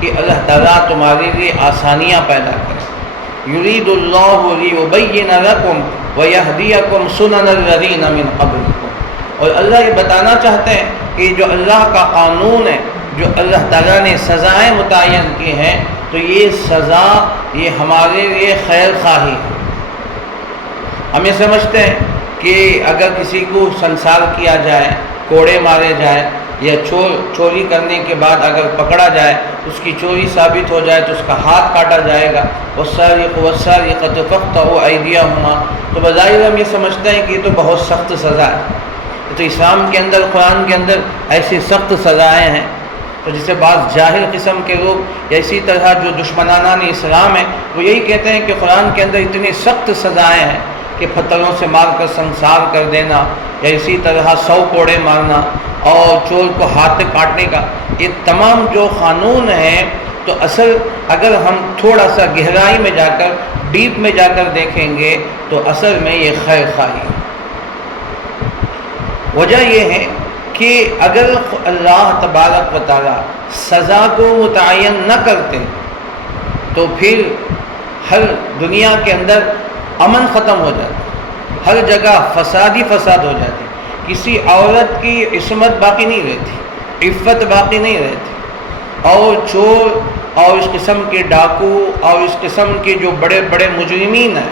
کہ اللہ تعالیٰ تمہارے لیے آسانیاں پیدا کرے. یرید اللہ لیبین لکم ویہدیکم سنن الذین من قبلکم. اور اللہ یہ بتانا چاہتے ہیں کہ جو اللہ کا قانون ہے، جو اللہ تعالیٰ نے سزائیں متعین کی ہیں، تو یہ سزا یہ ہمارے لیے خیر خواہی ہے. ہم یہ سمجھتے ہیں کہ اگر کسی کو سنسار کیا جائے، کوڑے مارے جائیں، یا چوری کرنے کے بعد اگر پکڑا جائے، اس کی چوری ثابت ہو جائے تو اس کا ہاتھ کاٹا جائے گا. والسارق والسارقۃ فاقطعوا ایدیہما. تو بظاہر ہم یہ سمجھتے ہیں کہ یہ تو بہت سخت سزا ہے. تو اسلام کے اندر، قرآن کے اندر ایسی سخت سزائیں ہیں. تو جسے بعض جاہل قسم کے لوگ یا اسی طرح جو دشمنان اسلام ہیں وہ یہی کہتے ہیں کہ قرآن کے اندر اتنی سخت سزائیں ہیں کہ پتھروں سے مار کر سنسار کر دینا، یا اسی طرح 100 کوڑے مارنا اور چور کو ہاتھ کاٹنے کا. یہ تمام جو قانون ہیں، تو اصل اگر ہم تھوڑا سا گہرائی میں جا کر، ڈیپ میں جا کر دیکھیں گے تو اصل میں یہ خیر خواہی ہے. وجہ یہ ہے کہ اگر اللہ تبارک و تعالی سزا کو متعین نہ کرتے تو پھر ہر دنیا کے اندر امن ختم ہو جاتا، ہر جگہ فساد ہی فساد ہو جاتی. کسی عورت کی عصمت باقی نہیں رہتی، عفت باقی نہیں رہتی، اور چور اور اس قسم کے ڈاکو اور اس قسم کے جو بڑے بڑے مجرمین ہیں،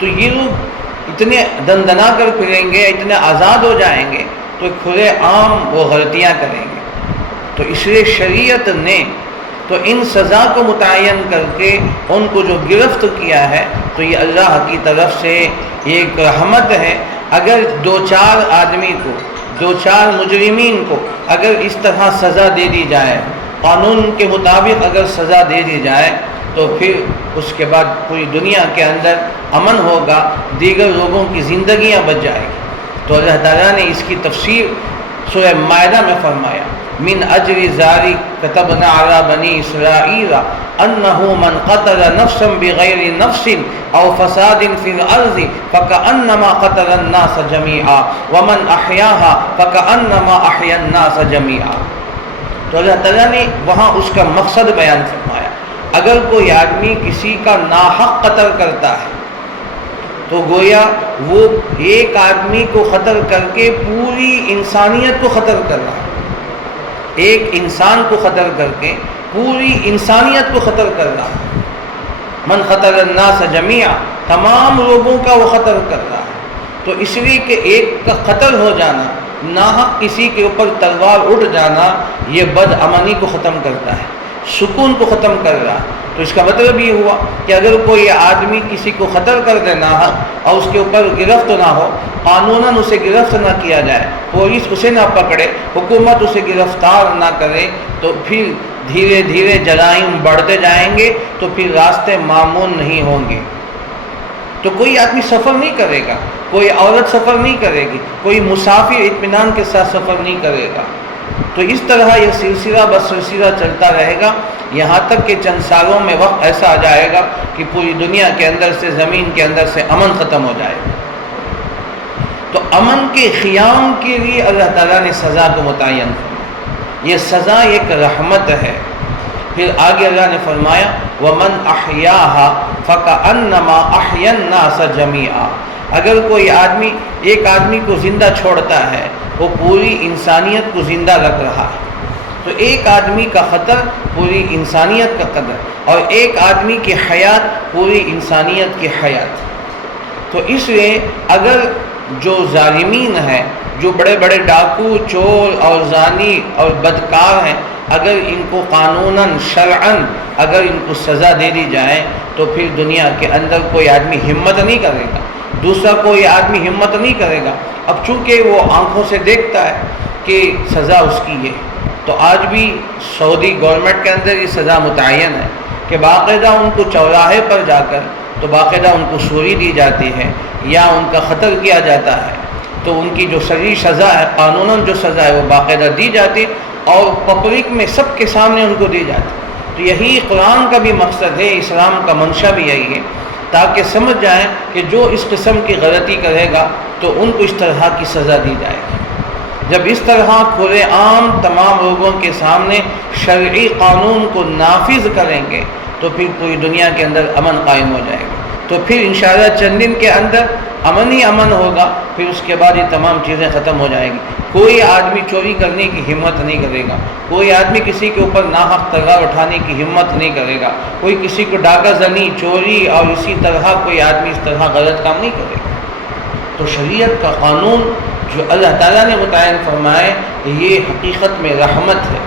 تو یہ لوگ اتنے دندنا کر پھریں گے، اتنے آزاد ہو جائیں گے تو کھلے عام وہ غلطیاں کریں گے. تو اس لیے شریعت نے تو ان سزا کو متعین کر کے ان کو جو گرفت کیا ہے، تو یہ اللہ کی طرف سے ایک رحمت ہے. اگر 2-4 آدمی کو، 2-4 مجرمین کو اگر اس طرح سزا دے دی جائے، قانون کے مطابق اگر سزا دے دی جائے، تو پھر اس کے بعد پوری دنیا کے اندر امن ہوگا، دیگر لوگوں کی زندگیاں بچ جائیں گی. تو اللہ تعالیٰ نے اس کی تفسیر سورہ مائدہ میں فرمایا، من اجر ذالک کتبنا علی بنی اسرائیل انہ من قتل نفسا بغیر نفس او فساد فی الارض فکأنما قتل الناس جمیعا ومن احیاها فکأنما احیا الناس جمیعا. تو اللہ تعالیٰ نے وہاں اس کا مقصد بیان فرمایا. اگر کوئی آدمی کسی کا ناحق قتل کرتا ہے تو گویا وہ ایک آدمی کو قتل کر کے پوری انسانیت کو قتل کر رہا ہے. ایک انسان کو قتل کر کے پوری انسانیت کو قتل کر رہا ہے. من قتل الناس جمیعا، تمام لوگوں کا وہ قتل کر رہا ہے. تو اس لیے کہ ایک کا قتل ہو جانا، ناحق کسی کے اوپر تلوار اٹھ جانا، یہ بد امنی کو ختم کرتا ہے، سکون کو ختم کر رہا ہے. تو اس کا مطلب یہ ہوا کہ اگر کوئی آدمی کسی کو قتل کر دے ناحق اور اس کے اوپر گرفت نہ ہو، قانوناً اسے گرفت نہ کیا جائے، پولیس اسے نہ پکڑے، حکومت اسے گرفتار نہ کرے، تو پھر دھیرے دھیرے جرائم بڑھتے جائیں گے، تو پھر راستے معمون نہیں ہوں گے. تو کوئی آدمی سفر نہیں کرے گا، کوئی عورت سفر نہیں کرے گی، کوئی مسافر اطمینان کے ساتھ سفر نہیں کرے گا. تو اس طرح یہ سلسلہ بس سلسلہ چلتا رہے گا، یہاں تک کہ چند سالوں میں وقت ایسا آ جائے گا کہ پوری دنیا کے اندر سے، زمین کے اندر سے امن ختم ہو جائے گا. تو امن کے قیام کے لیے اللہ تعالیٰ نے سزا کو متعین فرمایا. یہ سزا ایک رحمت ہے. پھر آگے اللہ نے فرمایا وَمَنْ أَحْيَاهَا فَكَأَنَّمَا أَحْيَا النَّاسَ جَمِيعًا. اگر کوئی آدمی ایک آدمی کو زندہ چھوڑتا ہے، وہ پوری انسانیت کو زندہ رکھ رہا ہے. تو ایک آدمی کا قتل پوری انسانیت کا قتل، اور ایک آدمی کی حیات پوری انسانیت کی حیات. تو اس لیے اگر جو ظالمین ہیں، جو بڑے بڑے ڈاکو، چور اور زانی اور بدکار ہیں، اگر ان کو قانوناً، شرعاً اگر ان کو سزا دے دی جائے، تو پھر دنیا کے اندر کوئی آدمی ہمت نہیں کرے گا، دوسرا کوئی آدمی ہمت نہیں کرے گا. اب چونکہ وہ آنکھوں سے دیکھتا ہے کہ سزا اس کی ہے، تو آج بھی سعودی گورنمنٹ کے اندر یہ سزا متعین ہے کہ باقاعدہ ان کو چوراہے پر جا کر تو باقاعدہ ان کو سوری دی جاتی ہے یا ان کا قتل کیا جاتا ہے. تو ان کی جو شرعی سزا ہے، قانوناً جو سزا ہے، وہ باقاعدہ دی جاتی اور پبلک میں سب کے سامنے ان کو دی جاتی. تو یہی قرآن کا بھی مقصد ہے، اسلام کا منشا بھی یہی ہے، تاکہ سمجھ جائیں کہ جو اس قسم کی غلطی کرے گا تو ان کو اس طرح کی سزا دی جائے گی. جب اس طرح کھلے عام تمام لوگوں کے سامنے شرعی قانون کو نافذ کریں گے تو پھر پوری دنیا کے اندر امن قائم ہو جائے گا. تو پھر انشاءاللہ چند دن کے اندر امن ہی امن ہوگا. پھر اس کے بعد یہ تمام چیزیں ختم ہو جائیں گی. کوئی آدمی چوری کرنے کی ہمت نہیں کرے گا. کوئی آدمی کسی کے اوپر ناحق تلوار اٹھانے کی ہمت نہیں کرے گا. کوئی کسی کو ڈاکہ زنی چوری اور اسی طرح کوئی آدمی اس طرح غلط کام نہیں کرے گا. تو شریعت کا قانون جو اللہ تعالیٰ نے متعین فرمائے یہ حقیقت میں رحمت ہے.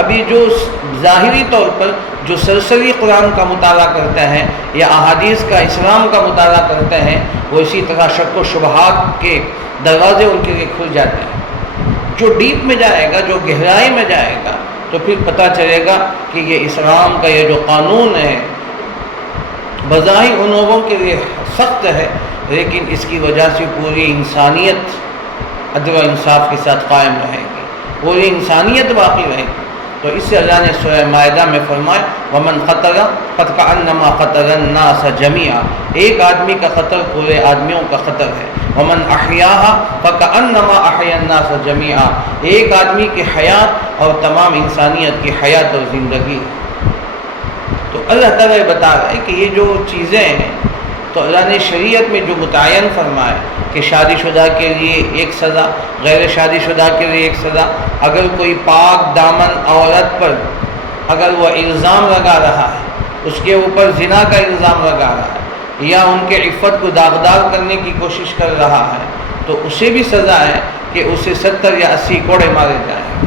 ابھی جو ظاہری طور پر جو سرسری قرآن کا مطالعہ کرتے ہیں یا احادیث کا اسلام کا مطالعہ کرتے ہیں وہ اسی طرح شک و شبہات کے دروازے ان کے لیے کھل جاتے ہیں. جو ڈیپ میں جائے گا، جو گہرائی میں جائے گا تو پھر پتہ چلے گا کہ یہ اسلام کا یہ جو قانون ہے بظاہر ان لوگوں کے لیے سخت ہے لیکن اس کی وجہ سے پوری انسانیت عدل و انصاف کے ساتھ قائم رہے گی، پوری انسانیت باقی رہے گی. تو اس سے اللہ نے سورہ مائدہ میں فرمایا وَمَنْ قَتَلَ قَدْ كَأَنَّمَا قَتَلَ النَّاسَ جَمِيعًا، ایک آدمی کا قتل پورے آدمیوں کا قتل ہے. وَمَنْ أَحْيَاهَا فَكَأَنَّمَا أَحْيَا النَّاسَ جَمِيعًا، ایک آدمی کی حیات اور تمام انسانیت کی حیات اور زندگی. تو اللہ تعالیٰ بتا رہا ہے کہ یہ جو چیزیں ہیں تو اللہ نے شریعت میں جو متعین فرمایا کہ شادی شدہ کے لیے ایک سزا، غیر شادی شدہ کے لیے ایک سزا. اگر کوئی پاک دامن عورت پر اگر وہ الزام لگا رہا ہے، اس کے اوپر زنا کا الزام لگا رہا ہے یا ان کے عفت کو داغدار کرنے کی کوشش کر رہا ہے تو اسے بھی سزا ہے کہ اسے 70 یا 80 کوڑے مارے جائیں.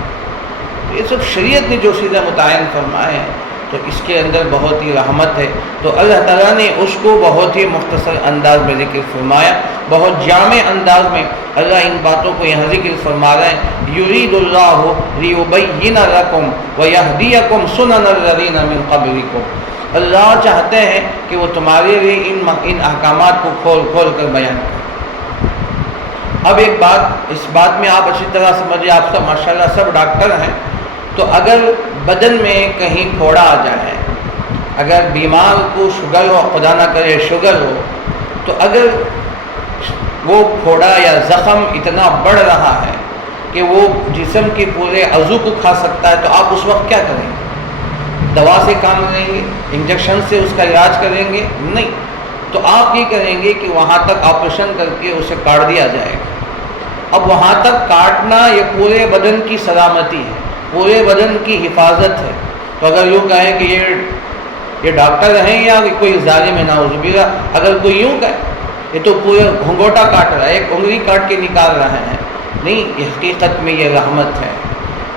تو یہ سب شریعت نے جو چیزیں متعین فرمائے ہیں تو اس کے اندر بہت ہی رحمت ہے. تو اللہ تعالیٰ نے اس کو بہت ہی مختصر انداز میں ذکر فرمایا، بہت جامع انداز میں اللہ ان باتوں کو یہاں ذکر فرما رہے ہیں. یرید اللہ لیبین لکم ویہدیکم سنن الذین من قبلکم، اللہ چاہتے ہیں کہ وہ تمہارے لیے ان احکامات کو کھول کھول کر بیان کریں. اب ایک بات، اس بات میں آپ اچھی طرح سمجھیں، آپ سب ماشاءاللہ سب ڈاکٹر ہیں، تو اگر بدن میں کہیں پھوڑا آ جائے، اگر بیمار کو شوگر ہو، خدا نہ کرے شوگر ہو، تو اگر وہ پھوڑا یا زخم اتنا بڑھ رہا ہے کہ وہ جسم کے پورے عضو کو کھا سکتا ہے تو آپ اس وقت کیا کریں گے؟ دوا سے کام لیں گے؟ انجیکشن سے اس کا علاج کریں گے؟ نہیں. تو آپ یہ کریں گے کہ وہاں تک آپریشن کر کے اسے کاٹ دیا جائے گا. اب وہاں تک کاٹنا یہ پورے بدن کی سلامتی ہے، پورے بدن کی حفاظت ہے. تو اگر یوں کہیں کہ یہ ڈاکٹر ہیں یا کوئی ظالم ہے نعوذ باللہ، اگر کوئی یوں کہے یہ تو پورے گھنگوٹا کاٹ رہا ہے، ایک انگلی کاٹ کے نکال رہے ہیں، نہیں، یہ حقیقت میں یہ رحمت ہے.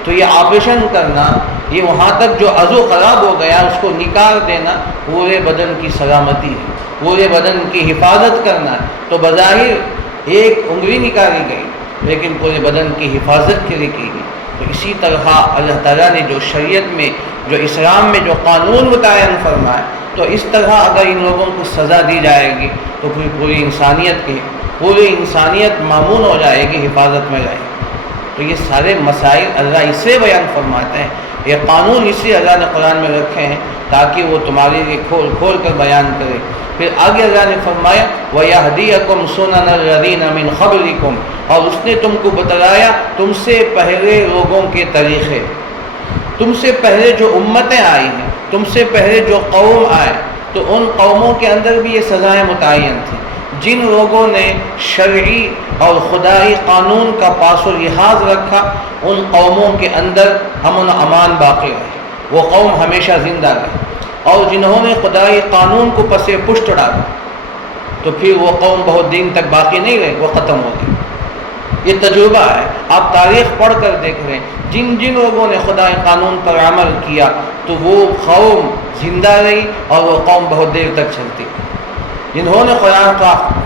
تو یہ آپریشن کرنا، یہ وہاں تک جو عضو خراب ہو گیا اس کو نکال دینا پورے بدن کی سلامتی ہے، پورے بدن کی حفاظت کرنا ہے. تو بظاہر ایک انگلی نکالی گئی لیکن پورے بدن کی حفاظت کے لیے کی گئی. تو اسی طرح اللہ تعالیٰ نے جو شریعت میں، جو اسلام میں جو قانون متعین فرمائے، تو اس طرح اگر ان لوگوں کو سزا دی جائے گی تو پھر پوری انسانیت مامون ہو جائے گی، حفاظت میں رہے گی. تو یہ سارے مسائل اللہ اس سے بیان فرماتے ہیں. یہ قانون اس لیے اللہ نے قرآن میں رکھے ہیں تاکہ وہ تمہارے لیے کھول کھول کر بیان کرے. پھر آگے اللہ نے فرمایا وَيَهْدِيَكُمْ سُنَنَ الَّذِينَ مِنْ قَبْلِكُمْ، اور اس نے تم کو بتلایا تم سے پہلے لوگوں کے طریقے، تم سے پہلے جو امتیں آئی ہیں، تم سے پہلے جو قوم آئے، تو ان قوموں کے اندر بھی یہ سزائیں متعین تھیں. جن لوگوں نے شرعی اور خدائی قانون کا پاس و لحاظ رکھا ان قوموں کے اندر امن و امان باقی رہے، وہ قوم ہمیشہ زندہ رہے. اور جنہوں نے خدائی قانون کو پس پشت ڈالا تو پھر وہ قوم بہت دن تک باقی نہیں رہی، وہ ختم ہو گئی. یہ تجربہ ہے، آپ تاریخ پڑھ کر دیکھ رہے ہیں، جن لوگوں نے خدائی قانون پر عمل کیا تو وہ قوم زندہ رہی اور وہ قوم بہت دیر تک چلتی. جنہوں نے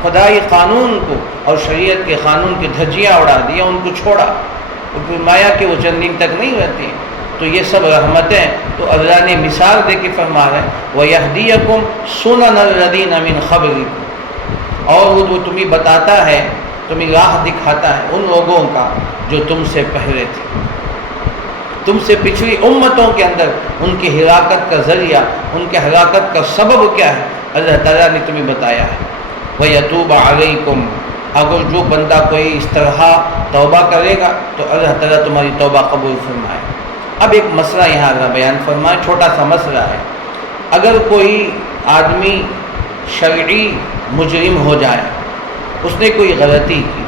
خدائی قانون کو اور شریعت کے قانون کی دھجیاں اڑا دیا، ان کو چھوڑا، تو پھر مایا کہ وہ چند دن تک نہیں رہتی ہیں. تو یہ سب رحمتیں تو اللہ نے مثال دے کے فرما رہے ہیں وَيَهْدِيَكُمْ سُنَنَ الَّذِينَ مِنْ قَبْلِكُمْ، اور وہ تمہیں بتاتا ہے، تمہیں راہ دکھاتا ہے ان لوگوں کا جو تم سے پہلے تھے. تم سے پچھلی امتوں کے اندر ان کی ہلاکت کا ذریعہ، ان کے ہلاکت کا سبب کیا ہے، اللہ تعالیٰ نے تمہیں بتایا ہے. وَيَتُوبَ عَلَيْكُمْ، اگر جو بندہ کوئی اس طرح توبہ کرے گا تو اللہ تعالیٰ تمہاری توبہ قبول فرمائے۔ اب ایک مسئلہ یہاں اللہ بیان فرمائے، چھوٹا سا مسئلہ ہے۔ اگر کوئی آدمی شرعی مجرم ہو جائے، اس نے کوئی غلطی کی،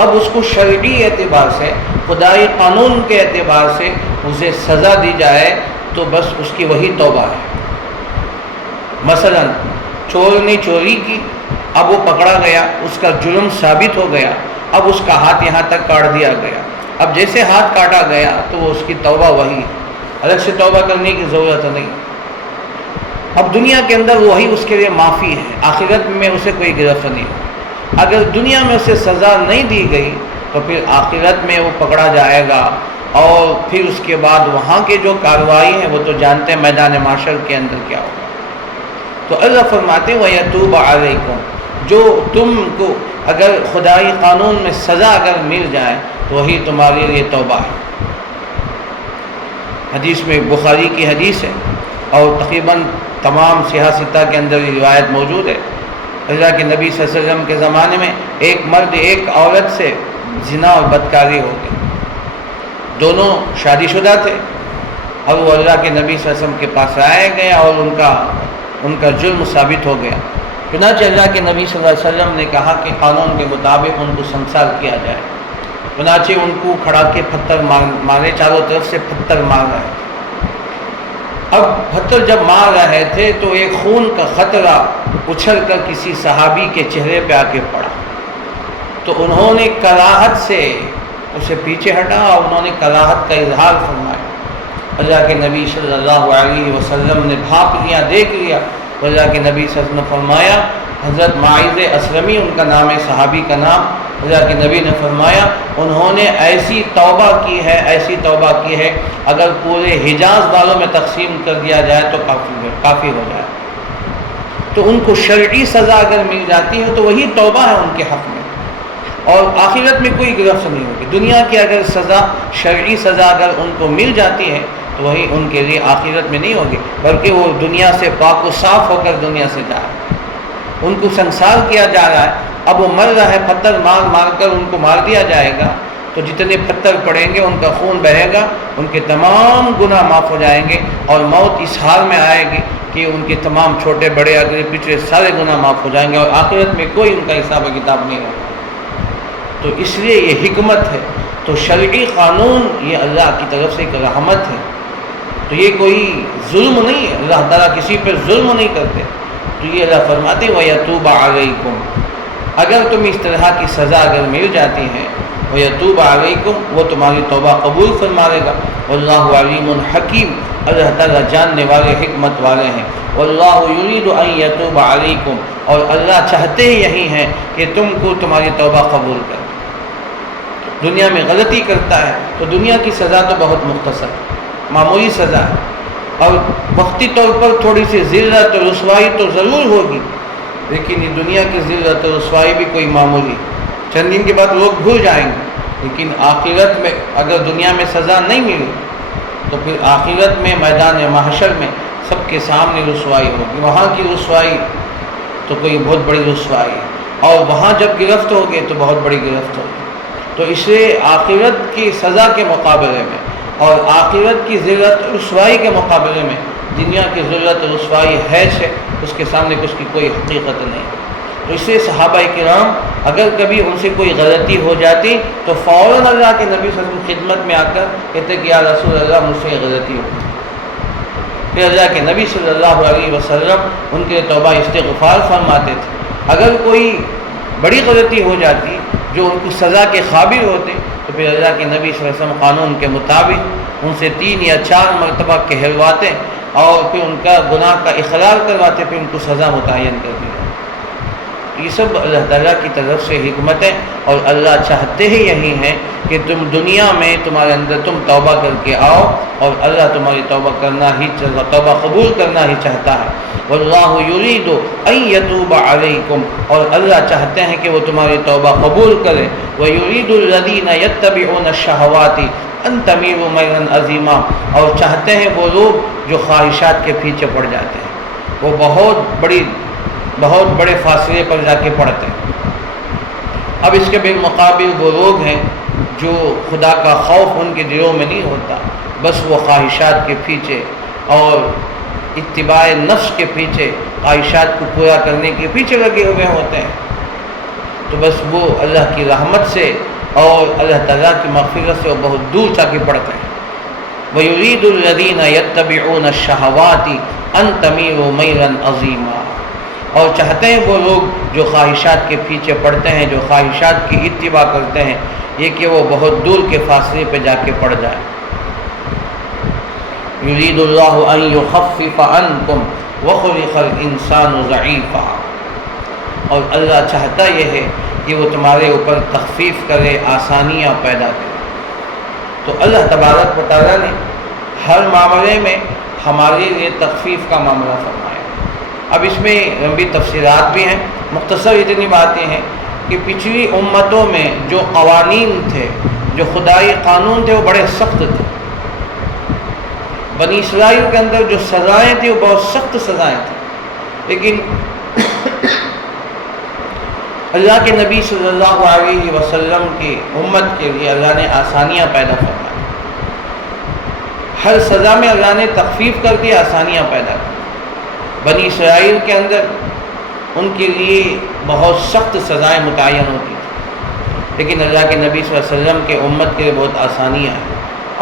اب اس کو شرعی اعتبار سے، خدائی قانون کے اعتبار سے اسے سزا دی جائے تو بس اس کی وہی توبہ ہے۔ مثلا چور نے چوری کی، اب وہ پکڑا گیا، اس کا جرم ثابت ہو گیا، اب اس کا ہاتھ یہاں تک کاٹ دیا گیا۔ اب جیسے ہاتھ کاٹا گیا تو وہ اس کی توبہ وہی، الگ سے توبہ کرنے کی ضرورت نہیں۔ اب دنیا کے اندر وہی اس کے لیے معافی ہے، آخرت میں اسے کوئی گرفت نہیں ہو۔ اگر دنیا میں اسے سزا نہیں دی گئی تو پھر آخرت میں وہ پکڑا جائے گا، اور پھر اس کے بعد وہاں کے جو کارروائی ہیں وہ تو جانتے ہیں میدان معاشر کے اندر کیا ہوگا۔ تو اللہ فرماتے ہیں وَيَتُوبَ عَلَيْكُمْ، جو تم کو اگر خدائی قانون میں سزا اگر مل جائے تو وہی تمہارے لیے توبہ ہے۔ حدیث میں بخاری کی حدیث ہے اور تقریباً تمام سیاہ ستہ کے اندر یہ روایت موجود ہے۔ اللہ کے نبی صلی اللہ علیہ وسلم کے زمانے میں ایک مرد ایک عورت سے زنا اور بدکاری ہو گئی، دونوں شادی شدہ تھے، اور وہ اللہ کے نبی صلی اللہ علیہ وسلم کے پاس آیا گیا اور ان کا جرم ثابت ہو گیا۔ چنانچہ اللہ کے نبی صلی اللہ علیہ وسلم نے کہا کہ قانون کے مطابق ان کو سنسار کیا جائے۔ چنانچہ ان کو کھڑا کے پتھر مارے، چاروں طرف سے پتھر مار رہے تھے۔ اب پتھر جب مار رہے تھے تو ایک خون کا قطرہ اچھل کر کسی صحابی کے چہرے پہ آ کے پڑا، تو انہوں نے کراہت سے اسے پیچھے ہٹا اور انہوں نے کراہت کا اظہار فرمایا۔ اللہ کے نبی صلی اللہ علیہ وسلم نے بھاپ لیا، دیکھ لیا، اللہ کے نبی صلی اللہ علیہ وسلم نے فرمایا، حضرت معاذ اسلمی ان کا نام ہے، صحابی کا نام، اللہ کے نبی نے فرمایا انہوں نے ایسی توبہ کی ہے اگر پورے حجاز والوں میں تقسیم کر دیا جائے تو کافی ہو جائے۔ تو ان کو شرعی سزا اگر مل جاتی ہے تو وہی توبہ ہے ان کے حق میں، اور آخرت میں کوئی گرفت نہیں ہوگی۔ دنیا کی اگر سزا، شرعی سزا اگر ان کو مل جاتی ہے تو وہی ان کے لیے آخرت میں نہیں ہوگی، بلکہ وہ دنیا سے پاک و صاف ہو کر دنیا سے جائے۔ ان کو سنسار کیا جا رہا ہے، اب وہ مر رہا ہے، پتھر مار کر ان کو مار دیا جائے گا، تو جتنے پتھر پڑیں گے ان کا خون بہے گا، ان کے تمام گناہ معاف ہو جائیں گے، اور موت اس حال میں آئے گی کہ ان کے تمام چھوٹے بڑے اگلے پچھلے سارے گناہ معاف ہو جائیں گے، اور آخرت میں کوئی ان کا حساب و کتاب نہیں ہوگا۔ تو اس لیے یہ حکمت ہے۔ تو شرعی قانون یہ اللہ کی طرف سے ایک رحمت ہے، تو یہ کوئی ظلم نہیں ہے، اللہ تعالیٰ کسی پر ظلم نہیں کرتے۔ تو یہ اللہ فرماتے ہیں وَيَتُوبَ عَلَيْكُمْ، اگر تم اس طرح کی سزا اگر مل جاتی ہے وَيَتُوبَ عَلَيْكُمْ، وہ تمہاری توبہ قبول فرمائے گا۔ وَاللَّهُ عَلِيمٌ حَكِيمٌ، اللہ تعالیٰ جاننے والے، حکمت والے ہیں۔ وَاللَّهُ يُرِيدُ أَن يَتُوبَ عَلَيْكُمْ، اور اللہ چاہتے ہی یہی ہیں کہ تم کو تمہاری توبہ قبول کرے۔ دنیا میں غلطی کرتا ہے تو دنیا کی سزا تو بہت مختصر، معمولی سزا ہے، اور وقتی طور پر تھوڑی سی ذلت اور رسوائی تو ضرور ہوگی، لیکن یہ دنیا کی ذلت اور رسوائی بھی کوئی معمولی، چند دن کے بعد لوگ بھول جائیں گے۔ لیکن آخرت میں اگر دنیا میں سزا نہیں ملی تو پھر آخرت میں میدان محشر میں سب کے سامنے رسوائی ہوگی، وہاں کی رسوائی تو کوئی بہت بڑی رسوائی ہے، اور وہاں جب گرفت ہوگی تو بہت بڑی گرفت ہوگی۔ تو اسے آخرت کی سزا کے مقابلے میں اور آخرت کی ذلت رسوائی کے مقابلے میں دنیا کی ذلت رسوائی ہے اس کے سامنے کچھ کی کوئی حقیقت نہیں۔ تو اس لیے صحابہ کرام اگر کبھی ان سے کوئی غلطی ہو جاتی تو فوراً اللہ کے نبی صلی اللہ علیہ وسلم خدمت میں آ کر کہتے کہ یا رسول اللہ مجھ سے غلطی ہو گئی۔ پھر اللہ کے نبی صلی اللہ علیہ وسلم ان کے توبہ استغفار فرماتے تھے۔ اگر کوئی بڑی غلطی ہو جاتی جو ان کو سزا کے قابل ہوتے تو پھر اللہ کے نبی صلی اللہ علیہ وسلم قانون کے مطابق ان سے 3 یا 4 مرتبہ کہلواتے اور پھر ان کا گناہ کا اقرار کرواتے، پھر ان کو سزا متعین کر دی۔ یہ سب اللہ تعالیٰ کی طرف سے حکمت ہے، اور اللہ چاہتے ہی یہی ہیں کہ تم دنیا میں تمہارے اندر تم توبہ کر کے آؤ، اور اللہ تمہاری توبہ قبول کرنا ہی چاہتا ہے۔ واللہ یرید ان یتوب علیکم، اور اللہ چاہتے ہیں کہ وہ تمہاری توبہ قبول کرے۔ ویرید الذین یتبعون الشہوات ان تمیلوا میلا عظیما، اور چاہتے ہیں وہ لوگ جو خواہشات کے پیچھے پڑ جاتے ہیں، وہ بہت بڑے فاصلے پر جا کے پڑتے ہیں۔ اب اس کے بالمقابل وہ لوگ ہیں جو خدا کا خوف ان کے دلوں میں نہیں ہوتا، بس وہ خواہشات کے پیچھے اور اتباع نفس کے پیچھے، خواہشات کو پورا کرنے کے پیچھے لگے ہوئے ہوتے ہیں، تو بس وہ اللہ کی رحمت سے اور اللہ تعالیٰ کی مغفرت سے وہ بہت دور جا کے پڑتے ہیں۔ وَيُرِيدُ الَّذِينَ يَتَّبِعُونَ الشَّهَوَاتِ أَن تَمِيلُوا مَيْلًا عَظِيمًا، اور چاہتے ہیں وہ لوگ جو خواہشات کے پیچھے پڑتے ہیں، جو خواہشات کی اتباع کرتے ہیں، یہ کہ وہ بہت دور کے فاصلے پہ جا کے پڑ جائے۔ يُرِيدُ اللَّهُ أَن يُخَفِّفَ عَنكُمْ وَخُلِقَ الْإِنسَانُ ضَعِيفًا، اور اللہ چاہتا یہ ہے کہ وہ تمہارے اوپر تخفیف کرے، آسانیاں پیدا کرے۔ تو اللہ تبارک و تعالیٰ نے ہر معاملے میں ہمارے لیے تخفیف کا معاملہ فرمایا۔ اب اس میں لمبی تفصیلات بھی ہیں، مختصر اتنی باتیں ہیں کہ پچھلی امتوں میں جو قوانین تھے، جو خدائی قانون تھے، وہ بڑے سخت تھے۔ بنی اسرائیل کے اندر جو سزائیں تھیں وہ بہت سخت سزائیں تھیں، لیکن اللہ کے نبی صلی اللہ علیہ وسلم کی امت کے لیے اللہ نے آسانیاں پیدا فرمائی۔ ہر سزا میں اللہ نے تخفیف کر دی، آسانیاں پیدا کی۔ بنی اسرائیل کے اندر ان کے لیے بہت سخت سزائیں متعین ہوتی تھیں، لیکن اللہ کے نبی صلی اللہ علیہ وسلم کے امت کے لیے بہت آسانیاں ہیں،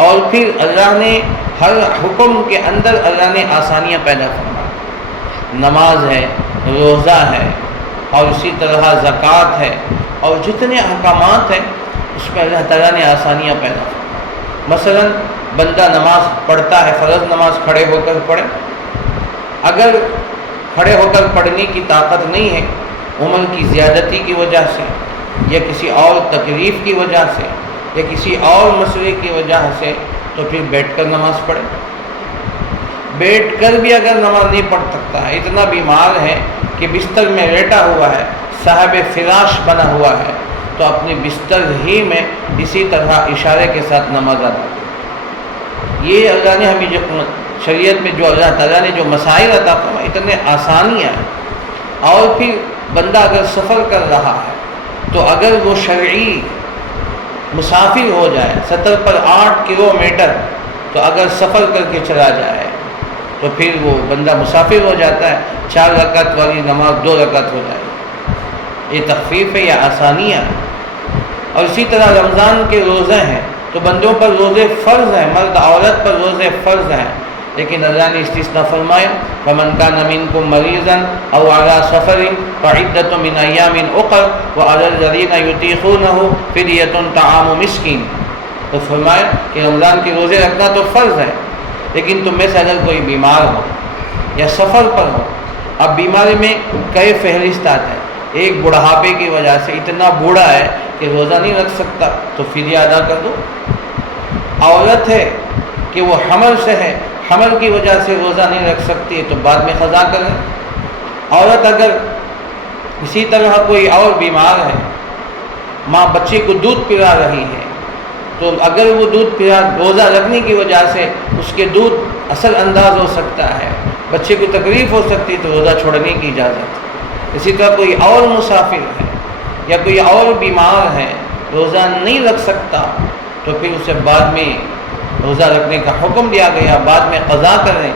اور پھر اللہ نے ہر حکم کے اندر اللہ نے آسانیاں پیدا فرمائی۔ نماز ہے، روزہ ہے، اور اسی طرح زکوٰۃ ہے، اور جتنے احکامات ہیں اس میں اللہ تعالیٰ نے آسانیاں پیدا فرمائی۔ مثلا بندہ نماز پڑھتا ہے، فرض نماز کھڑے ہو کر پڑھے، اگر کھڑے ہو کر پڑھنے کی طاقت نہیں ہے، عمر کی زیادتی کی وجہ سے یا کسی اور تکلیف کی وجہ سے یا کسی اور مسئلے کی وجہ سے، تو پھر بیٹھ کر نماز پڑھے۔ بیٹھ کر بھی اگر نماز نہیں پڑھ سکتا ہے، اتنا بیمار ہے کہ بستر میں لیٹا ہوا ہے، صاحب فراش بنا ہوا ہے، تو اپنے بستر ہی میں اسی طرح اشارے کے ساتھ نماز ادا کرے۔ یہ اللہ نے ہمیں جو شریعت میں جو اللہ تعالیٰ نے جو مسائل عطا فرمائے، اتنے آسانیاں ہیں۔ اور پھر بندہ اگر سفر کر رہا ہے تو اگر وہ شرعی مسافر ہو جائے، 70 پر 8 کلومیٹر، تو اگر سفر کر کے چلا جائے تو پھر وہ بندہ مسافر ہو جاتا ہے، 4 رکعت والی نماز 2 رکعت ہو جائے۔ یہ تخفیف ہے، یہ آسانیاں ہیں۔ اور اسی طرح رمضان کے روزے ہیں تو بندوں پر روزے فرض ہیں، مرد عورت پر روزے فرض ہیں، لیکن اللہ نے استثناء فرمایا، فَمَنْ كَانَ مِنْكُمْ مَرِيضًا أَوْ عَلَىٰ سَفَرٍ فَعِدَّةٌ مِنْ أَيَّامٍ أُخَرَ وَعَلَى الَّذِينَ يُطِيقُونَهُ فِدْيَةٌ طَعَامُ مِسْكِينٍ۔ تو فرمایا کہ رمضان کے روزے رکھنا تو فرض ہے، لیکن تم میں سے اگر کوئی بیمار ہو یا سفر پر ہو، اب بیماری میں کئی فہرست آتے ہیں، ایک بڑھاپے کی وجہ سے اتنا بوڑھا ہے کہ روزہ نہیں رکھ سکتا تو فدیہ ادا کر دو۔ عورت ہے کہ وہ حمل سے ہے، حمل کی وجہ سے روزہ نہیں رکھ سکتی تو بعد میں قضا کریں۔ عورت اگر اسی طرح کوئی اور بیمار ہے، ماں بچے کو دودھ پلا رہی ہے، تو اگر وہ دودھ پلا روزہ رکھنے کی وجہ سے اس کے دودھ اثر انداز ہو سکتا ہے، بچے کو تکلیف ہو سکتی ہے، تو روزہ چھوڑنے کی اجازت ہے۔ اسی طرح کوئی اور مسافر ہے یا کوئی اور بیمار ہے، روزہ نہیں رکھ سکتا، تو پھر اسے بعد میں روزہ رکھنے کا حکم دیا گیا، بعد میں قضا کریں،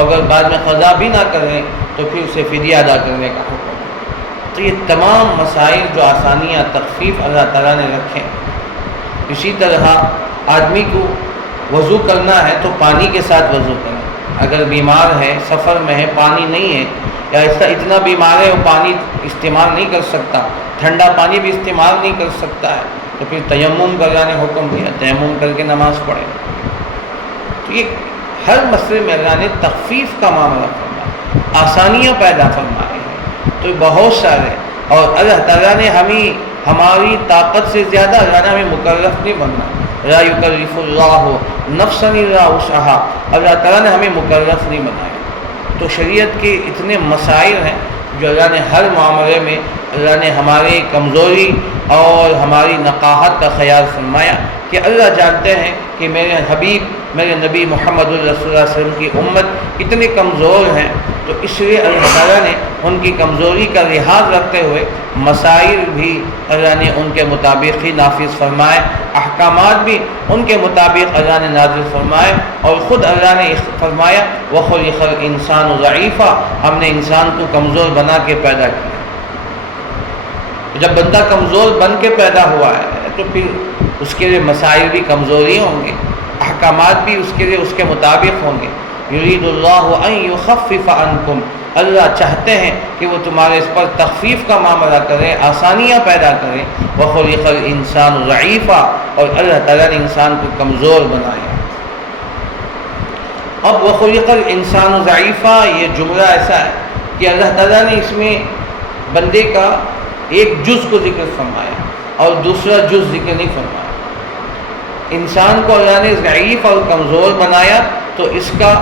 اگر بعد میں قضا بھی نہ کریں تو پھر اسے فدیہ ادا کرنے کا حکم ہے۔ تو یہ تمام مسائل جو آسانیاں، تخفیف اللہ تعالیٰ نے رکھیں۔ اسی طرح آدمی کو وضو کرنا ہے تو پانی کے ساتھ وضو کریں۔ اگر بیمار ہے، سفر میں ہے، پانی نہیں ہے، یا ایسا اتنا بیمار ہے وہ پانی استعمال نہیں کر سکتا، ٹھنڈا پانی بھی استعمال نہیں کر سکتا ہے، تو پھر تیمم کا اللہ نے حکم دیا، تیمم کر کے نماز پڑھے۔ تو یہ ہر مسئلے میں اللہ نے تخفیف کا معاملہ فرمایا، آسانیاں پیدا فرمائی ہیں، تو بہت سارے۔ اور اللہ تعالیٰ نے ہمیں ہماری طاقت سے زیادہ اللہ نے ہمیں مکلف نہیں بننا، لا یکلف اللہ نفسا الا وسعها، اللہ تعالیٰ نے ہمیں مکلف نہیں بنایا۔ تو شریعت کے اتنے مسائل ہیں جو اللہ نے ہر معاملے میں اللہ نے ہماری کمزوری اور ہماری نقاہت کا خیال فرمایا کہ اللہ جانتے ہیں کہ میرے حبیب، میرے نبی محمد رسول اللہ علیہ وسلم کی امت اتنے کمزور ہیں، تو اس لیے اللہ تعالیٰ نے ان کی کمزوری کا لحاظ رکھتے ہوئے مسائل بھی اللہ نے ان کے مطابق ہی نافذ فرمائے، احکامات بھی ان کے مطابق اللہ نے نازل فرمائے، اور خود اللہ نے فرمایا وَخُلِقَ الْإِنسَانُ ضَعِيفًا، ہم نے انسان کو کمزور بنا کے پیدا کیا۔ جب بندہ کمزور بن کے پیدا ہوا ہے تو پھر اس کے لیے مسائل بھی کمزوری ہوں گے، احکامات بھی اس کے لیے اس کے مطابق ہوں گے۔ یرید اللہ ان یخفف عنکم، اللہ چاہتے ہیں کہ وہ تمہارے اس پر تخفیف کا معاملہ کریں، آسانیاں پیدا کریں۔ وخلق الانسان ضعیفا، اور اللہ تعالیٰ نے انسان کو کمزور بنایا۔ اب وخلق الانسان ضعیفا یہ جملہ ایسا ہے کہ اللہ تعالیٰ نے اس میں بندے کا ایک جز کو ذکر فرمایا اور دوسرا جز ذکر نہیں فرمایا۔ انسان کو اللہ نے ضعیف اور کمزور بنایا تو اس کا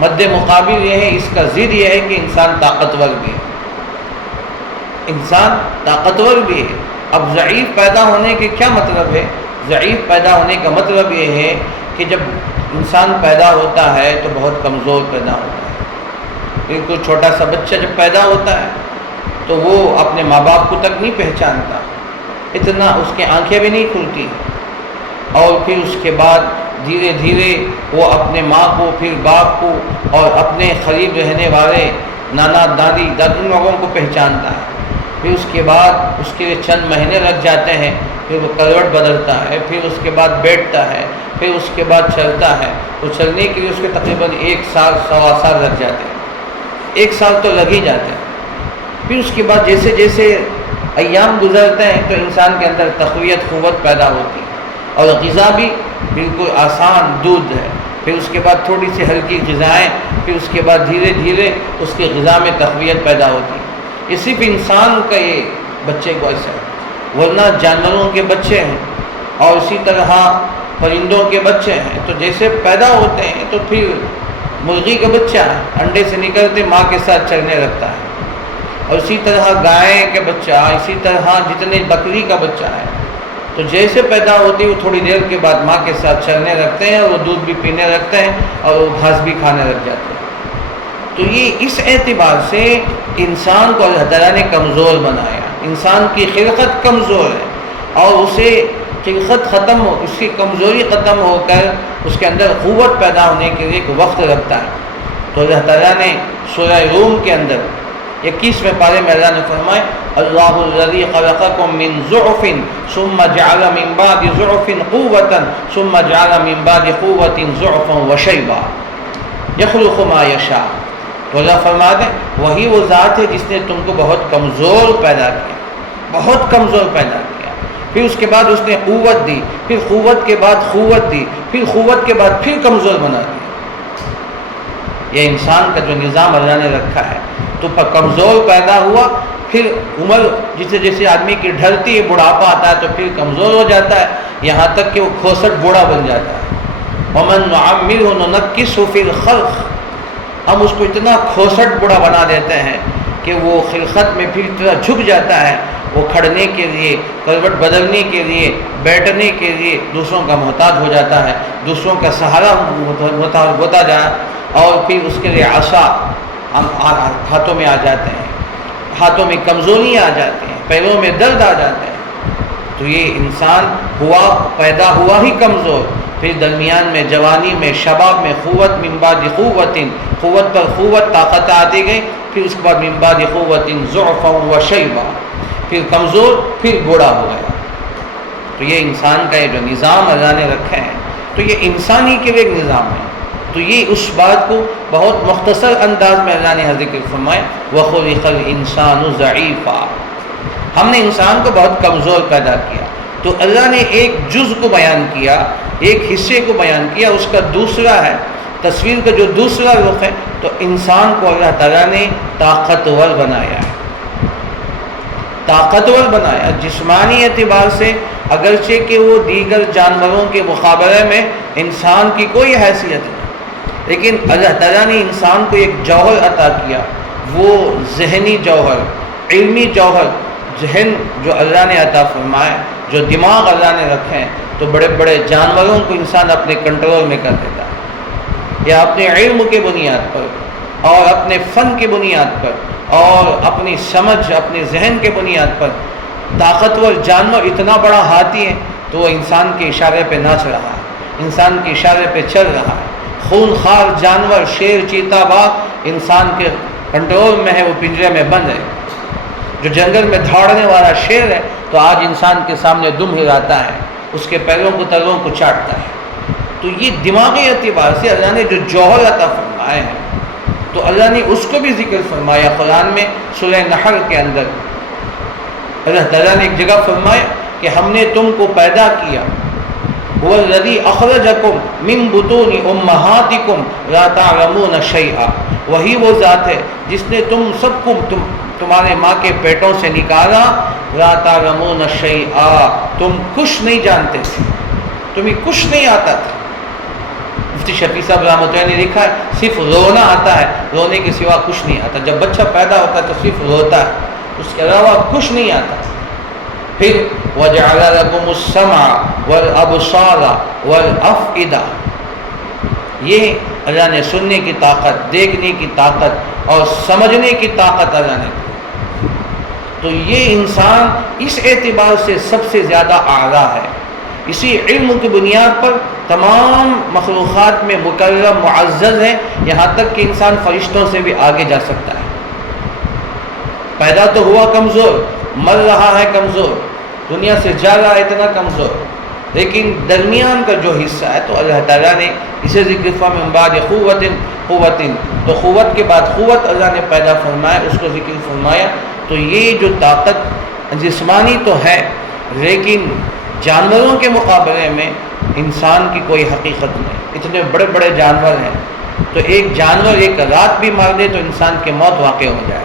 مد مقابل یہ ہے، اس کا ضد یہ ہے کہ انسان طاقتور بھی ہے، انسان طاقتور بھی ہے۔ اب ضعیف پیدا ہونے کے کیا مطلب ہے؟ ضعیف پیدا ہونے کا مطلب یہ ہے کہ جب انسان پیدا ہوتا ہے تو بہت کمزور پیدا ہوتا ہے۔ بالکل چھوٹا سا بچہ جب پیدا ہوتا ہے تو وہ اپنے ماں باپ کو تک نہیں پہچانتا، اتنا اس کی آنکھیں بھی نہیں کھلتی، اور پھر اس کے بعد دھیرے دھیرے وہ اپنے ماں کو، پھر باپ کو، اور اپنے قریب رہنے والے نانا دادی ان لوگوں کو پہچانتا ہے۔ پھر اس کے بعد اس کے لیے چند مہینے لگ جاتے ہیں، پھر وہ کروٹ بدلتا ہے، پھر اس کے بعد بیٹھتا ہے، پھر اس کے بعد چلتا ہے۔ تو چلنے کے لیے اس کے تقریباً 1 سال سوا سال لگ جاتے ہیں، 1 سال تو لگ ہی جاتے ہیں۔ پھر اس کے بعد جیسے جیسے ایام گزرتے ہیں تو انسان کے اندر تقویت، قوت پیدا ہوتی ہے، اور غذا بھی بالکل آسان دودھ ہے۔ پھر اس کے بعد تھوڑی سی ہلکی غذائیں، پھر اس کے بعد دھیرے دھیرے اس کی غذا میں تقویت پیدا ہوتی ہے۔ یہ صرف انسان کا یہ بچے کو ایسا ہے، ورنہ جانوروں کے بچے ہیں اور اسی طرح پرندوں کے بچے ہیں، تو جیسے پیدا ہوتے ہیں تو پھر مرغی کا بچہ انڈے سے نکلتے ماں کے ساتھ چرنے لگتا ہے، اور اسی طرح گائے کے بچہ، اسی طرح جتنے بکری کا بچہ ہے، تو جیسے پیدا ہوتی ہے وہ تھوڑی دیر کے بعد ماں کے ساتھ چلنے لگتے ہیں، اور وہ دودھ بھی پینے لگتے ہیں، اور وہ گھاس بھی کھانے لگ جاتے ہیں۔ تو یہ اس اعتبار سے انسان کو اللہ تعالیٰ نے کمزور بنایا۔ انسان کی خلقت کمزور ہے، اور اسے خلقت ختم ہو، اس کی کمزوری ختم ہو کر اس کے اندر قوت پیدا ہونے کے لیے ایک وقت لگتا ہے۔ تو اللہ تعالیٰ نے سورہ روم کے اندر 21ویں پارے میں اللہ نے فرمائے اللہ الذی خلقکم من ضعف ثم جعل من بعد ضعف قوة ثم جعل من بعد قوة ضعفا وشیبا یخلق ما یشاء۔ تو اللہ فرما دیں وہی وہ ذات ہے جس نے تم کو بہت کمزور پیدا کیا، بہت کمزور پیدا کیا، پھر اس کے بعد اس نے قوت دی، پھر قوت کے بعد قوت دی، پھر قوت کے بعد پھر کمزور بنا دیا۔ یہ انسان کا جو نظام اللہ نے رکھا ہے، تو کمزور پیدا ہوا، پھر عمر جسے جیسے آدمی کی ڈھلتی ہے، بڑھاپا آتا ہے تو پھر کمزور ہو جاتا ہے، یہاں تک کہ وہ کھوسٹ بوڑھا بن جاتا ہے۔ وَمَن نُعَمِّرْهُ نُنَكِّسْهُ فِي الْخَلْقِ، ہم اس کو اتنا کھوسٹ بوڑھا بنا دیتے ہیں کہ وہ خلقت میں پھر اتنا جھک جاتا ہے، وہ کھڑنے کے لیے، کروٹ بدلنے کے لیے، بیٹھنے کے لیے دوسروں کا محتاج ہو جاتا ہے، دوسروں کا سہارا ہوتا جائے، اور پھر اس کے لیے عصا ہاتھوں میں آ جاتے ہیں، ہاتھوں میں کمزوری آ جاتی ہیں، پیروں میں درد آ جاتے ہیں۔ تو یہ انسان پیدا ہوا ہی کمزور، پھر درمیان میں جوانی میں، شباب میں قوت، من بعد قوت، قوت پر قوت، طاقت آتی گئی، پھر اس کے بعد من بعد قوت ضعفا وشیبا، پھر کمزور، پھر بوڑھا ہو گیا۔ تو یہ انسان کا یہ جو نظام اللہ نے رکھا ہے، تو یہ انسانی کے لیے ایک نظام ہے۔ تو یہ اس بات کو بہت مختصر انداز میں اللہ نے ذکر فرمایا وَخُلِقَ الْإِنسَانُ ضَعِيفًا، ہم نے انسان کو بہت کمزور پیدا کیا۔ تو اللہ نے ایک جز کو بیان کیا، ایک حصے کو بیان کیا، اس کا دوسرا ہے تصویر کا جو دوسرا رخ ہے، تو انسان کو اللہ تعالیٰ نے طاقتور بنایا ہے، طاقتور بنایا جسمانی اعتبار سے، اگرچہ کہ وہ دیگر جانوروں کے مقابلے میں انسان کی کوئی حیثیت نہیں، لیکن اللہ تعالیٰ نے انسان کو ایک جوہر عطا کیا، وہ ذہنی جوہر، علمی جوہر، ذہن جو اللہ نے عطا فرمایا، جو دماغ اللہ نے رکھے ہیں، تو بڑے بڑے جانوروں کو انسان اپنے کنٹرول میں کر دیتا ہے، یا اپنے علم کے بنیاد پر اور اپنے فن کی بنیاد پر اور اپنی سمجھ اپنے ذہن کے بنیاد پر طاقتور جانور اتنا بڑا ہاتھی ہے تو وہ انسان کے اشارے پہ ناچ رہا ہے، انسان کے اشارے پہ چل رہا ہے۔ خونخوار جانور شیر چیتا باغ انسان کے کنٹرول میں ہے، وہ پنجرے میں بند ہے۔ جو جنگل میں دھاڑنے والا شیر ہے تو آج انسان کے سامنے دم ہلاتا ہے، اس کے پیروں کو تلووں کو چاٹتا ہے۔ تو یہ دماغی اعتبار سے اللہ نے جو جوہر عطا فرمائے ہیں تو اللہ نے اس کو بھی ذکر فرمایا قرآن میں سورہ نحل کے اندر۔ اللہ تعالیٰ نے ایک جگہ فرمایا کہ ہم نے تم کو پیدا کیا، هو الذی اخرجکم من بطون امہاتکم لا تعلمون شیئا، وہی وہ ذات ہے جس نے تم سب کو تمہارے ماں کے پیٹوں سے نکالا، لا تعلمون شیئا، تم کچھ نہیں جانتے تھے، تمہیں کچھ نہیں آتا تھا۔ مفتی شفیع صاحب رحمۃ اللہ نے لکھا ہے صرف رونا آتا ہے، رونے کے سوا کچھ نہیں آتا۔ جب بچہ پیدا ہوتا ہے تو صرف روتا ہے، اس کے علاوہ کچھ نہیں آتا۔ پھر وَجَعَلَ لَكُمُ السَّمْعَ وَالْأَبْصَارَ وَالْأَفْئِدَةَ، یہ اللہ نے سننے کی طاقت، دیکھنے کی طاقت اور سمجھنے کی طاقت اللہ نے دی۔ تو یہ انسان اس اعتبار سے سب سے زیادہ اعلیٰ ہے۔ اسی علم کی بنیاد پر تمام مخلوقات میں مکرم معزز ہے، یہاں تک کہ انسان فرشتوں سے بھی آگے جا سکتا ہے۔ پیدا تو ہوا کمزور، مر رہا ہے کمزور، دنیا سے جا رہا ہے اتنا کمزور، لیکن درمیان کا جو حصہ ہے تو اللہ تعالیٰ نے اسے ذکر فرمایا من بعد قوت، تو قوت کے بعد قوت اللہ نے پیدا فرمایا، اس کو ذکر فرمایا۔ تو یہ جو طاقت جسمانی تو ہے لیکن جانوروں کے مقابلے میں انسان کی کوئی حقیقت نہیں۔ اتنے بڑے بڑے جانور ہیں تو ایک جانور ایک رات بھی مار دے تو انسان کی موت واقع ہو جائے،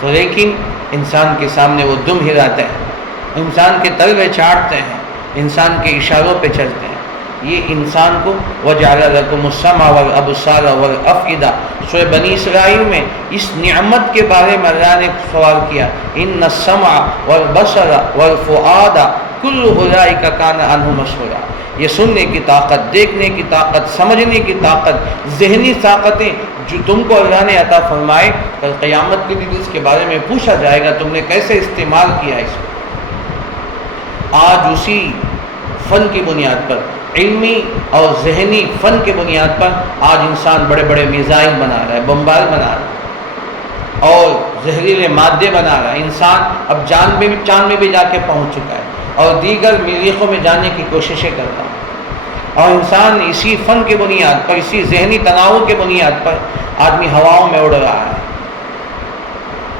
تو لیکن انسان کے سامنے وہ دم ہلاتے ہیں، انسان کے تلوے چاٹتے ہیں، انسان کے اشاروں پہ چلتے ہیں۔ یہ انسان کو وَجَعَلَ لَكُمُ السَّمْعَ وَالْأَبْصَارَ وَالْأَفْئِدَةَ، سورہ بنی اسرائیل میں اس نعمت کے بارے میں اللہ نے سوال کیا، إِنَّ السَّمْعَ وَالْبَصَرَ وَالْفُؤَادَ كُلُّ أُولَٰئِكَ كَانَ عَنْهُ مَسْئُولًا، یہ سننے کی طاقت، دیکھنے کی طاقت، سمجھنے کی طاقت، ذہنی طاقتیں جو تم کو اللہ نے عطا فرمائے، کل قیامت کے دن اس کے بارے میں پوچھا جائے گا تم نے کیسے استعمال کیا اس کو۔ آج اسی فن کی بنیاد پر، علمی اور ذہنی فن کی بنیاد پر آج انسان بڑے بڑے میزائل بنا رہا ہے، بمبار بنا رہا ہے اور زہریلے مادے بنا رہا ہے۔ انسان اب چاند میں بھی جا کے پہنچ چکا ہے اور دیگر مریخوں میں جانے کی کوششیں کرتا ہے، اور انسان اسی فن کی بنیاد پر، اسی ذہنی تناؤ کی بنیاد پر آدمی ہواؤں میں اڑ رہا ہے،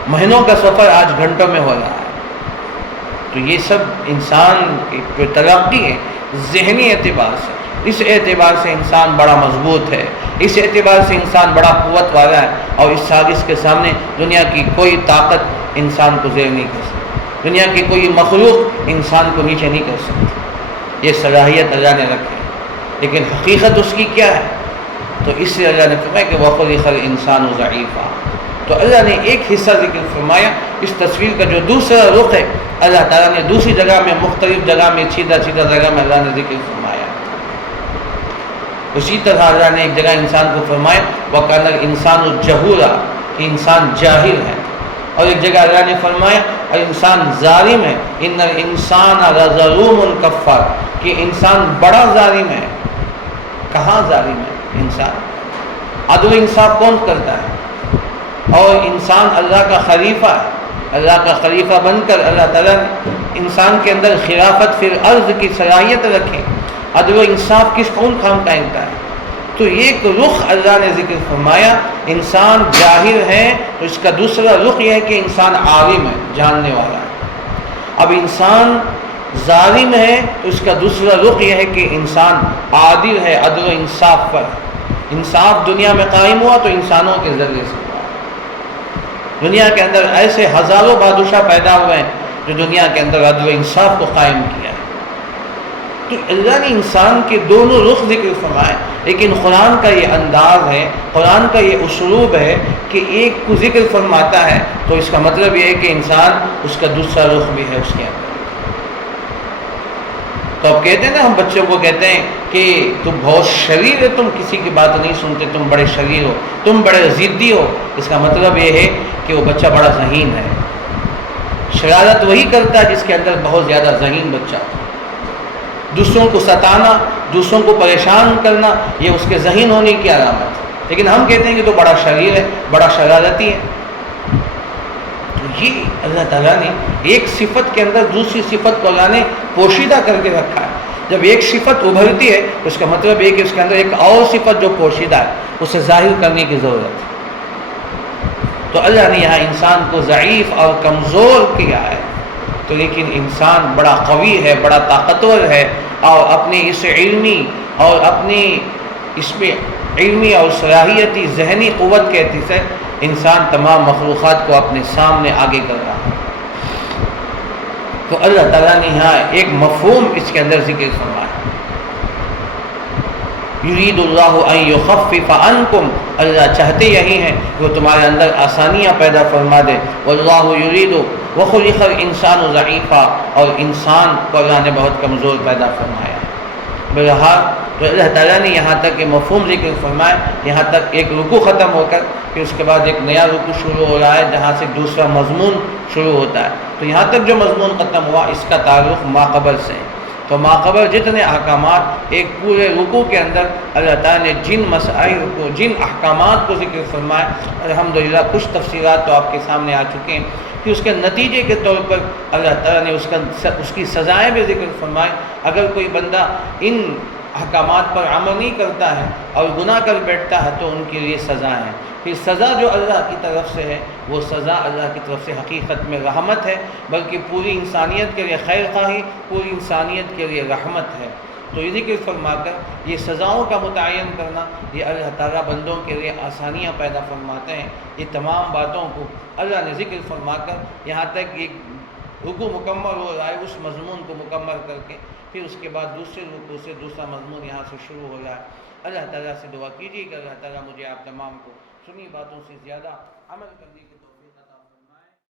مہینوں کا سفر آج گھنٹوں میں ہو رہا ہے۔ تو یہ سب انسان کی جو ترقی ہے ذہنی اعتبار سے، اس اعتبار سے انسان بڑا مضبوط ہے، اس اعتبار سے انسان بڑا قوت والا ہے، اور اس سازش کے سامنے دنیا کی کوئی طاقت انسان کو زیر نہیں کر سکتی، دنیا کی کوئی مخلوق انسان کو نیچے نہیں کر سکتی۔ یہ صلاحیت اللہ نے رکھی ہے، لیکن حقیقت اس کی کیا ہے؟ تو اس سے اللہ نے فرمایا کہ وَخُلِقَ الْإِنسَانُ ضَعِيفًا۔ تو اللہ نے ایک حصہ ذکر فرمایا، اس تصویر کا جو دوسرا رخ ہے اللہ تعالیٰ نے دوسری جگہ میں، مختلف جگہ میں، سیدھا جگہ میں اللہ نے ذکر فرمایا۔ اسی طرح اللہ نے ایک جگہ انسان کو فرمایا وَكَانَ الْإِنسَانُ جَهُولًا، کہ انسان جاہل ہے، اور ایک جگہ اللہ نے فرمایا اور انسان ظالم ہے، إِنَّ الْإِنسَانَ لَظَلُومٌ كَفَّارٌ، کہ انسان بڑا ظالم ہے۔ کہاں ظالم ہے انسان؟ عدل و انصاف کون کرتا ہے؟ اور انسان اللہ کا خلیفہ ہے، اللہ کا خلیفہ بن کر اللہ تعالیٰ نے انسان کے اندر خلافت فی الارض کی صلاحیت رکھی، عدل و انصاف کس کون کام قائم کا ہے؟ تو ایک رخ اللہ نے ذکر فرمایا، انسان جاہل ہے تو اس کا دوسرا رخ یہ ہے کہ انسان عالم ہے، جاننے والا ہے۔ اب انسان ظالم ہے تو اس کا دوسرا رخ یہ ہے کہ انسان عادل ہے، عدل و انصاف پر۔ انصاف دنیا میں قائم ہوا تو انسانوں کے ذریعے سے ہوا۔ دنیا کے اندر ایسے ہزاروں بادشاہ پیدا ہوئے ہیں جو دنیا کے اندر عدل و انصاف کو قائم کیا ہے۔ تو اللہ نے انسان کے دونوں رخ ذکر فرمائے، لیکن قرآن کا یہ انداز ہے، قرآن کا یہ اسلوب ہے کہ ایک کو ذکر فرماتا ہے تو اس کا مطلب یہ ہے کہ انسان اس کا دوسرا رخ بھی ہے اس کے اندر۔ تو اب کہتے ہیں نا، ہم بچوں کو کہتے ہیں کہ تم بہت شریر ہے، تم کسی کی بات نہیں سنتے، تم بڑے شریر ہو، تم بڑے ضدی ہو، اس کا مطلب یہ ہے کہ وہ بچہ بڑا ذہین ہے۔ شرارت وہی کرتا ہے جس کے اندر بہت زیادہ ذہین بچہ ہو۔ دوسروں کو ستانا، دوسروں کو پریشان کرنا، یہ اس کے ذہین ہونے کی علامت ہے۔ لیکن ہم کہتے ہیں کہ تو بڑا شریر ہے، بڑا شرارتی ہے۔ تو یہ اللہ تعالیٰ نے ایک صفت کے اندر دوسری صفت کو اللہ نے پوشیدہ کر کے رکھا ہے۔ جب ایک صفت ابھرتی ہے تو اس کا مطلب یہ کہ اس کے اندر ایک اور صفت جو پوشیدہ ہے اسے ظاہر کرنے کی ضرورت ہے۔ تو اللہ نے یہاں انسان کو ضعیف اور کمزور کیا ہے، تو لیکن انسان بڑا قوی ہے، بڑا طاقتور ہے، اور اپنی اس علمی اور اپنی اس میں علمی اور صلاحیتی ذہنی قوت کے اعتبار سے انسان تمام مخلوقات کو اپنے سامنے آگے کر رہا ہے۔ تو اللہ تعالیٰ نے یہاں ایک مفہوم اس کے اندر ذکر فرمایا، یرید اللہ ان یخفف عنکم، اللہ چاہتے یہی ہیں کہ وہ تمہارے اندر آسانیاں پیدا فرما دے۔ واللہ یرید وخلق الانسان ضعیفا، اور انسان کو اللہ نے بہت کمزور پیدا فرمایا۔ بہرحال تو اللہ تعالیٰ نے یہاں تک یہ مفہوم ذکر فرمایا، یہاں تک ایک رکوع ختم ہو کر پھر اس کے بعد ایک نیا رکوع شروع ہو رہا ہے جہاں سے دوسرا مضمون شروع ہوتا ہے۔ تو یہاں تک جو مضمون ختم ہوا اس کا تعلق ماقبل سے ہے۔ تو ماقبل جتنے احکامات ایک پورے رکوع کے اندر اللہ تعالیٰ نے جن مسائل کو، جن احکامات کو ذکر فرمایا، الحمدللہ کچھ تفصیلات تو آپ کے سامنے آ چکے ہیں کہ اس کے نتیجے کے طور پر اللہ تعالیٰ نے اس کی سزائیں بھی ذکر فرمائیں۔ اگر کوئی بندہ ان احکامات پر عمل نہیں کرتا ہے اور گناہ کر بیٹھتا ہے تو ان کے لیے سزا ہے۔ پھر سزا جو اللہ کی طرف سے ہے وہ سزا اللہ کی طرف سے حقیقت میں رحمت ہے، بلکہ پوری انسانیت کے لیے خیر خواہی، پوری انسانیت کے لیے رحمت ہے۔ تو یہ ذکر فرما کر یہ سزاؤں کا متعین کرنا، یہ اللہ تعالیٰ بندوں کے لیے آسانیاں پیدا فرماتے ہیں۔ یہ تمام باتوں کو اللہ نے ذکر فرما کر یہاں تک ایک رکوع مکمل ہو رہا ہے، اس مضمون کو مکمل کر کے پھر اس کے بعد دوسرے رکوع سے دوسرا مضمون یہاں سے شروع ہو رہا ہے۔ اللہ تعالیٰ سے دعا کیجیے کہ اللہ تعالیٰ مجھے آپ تمام کو سنی باتوں سے زیادہ عمل کرنے کی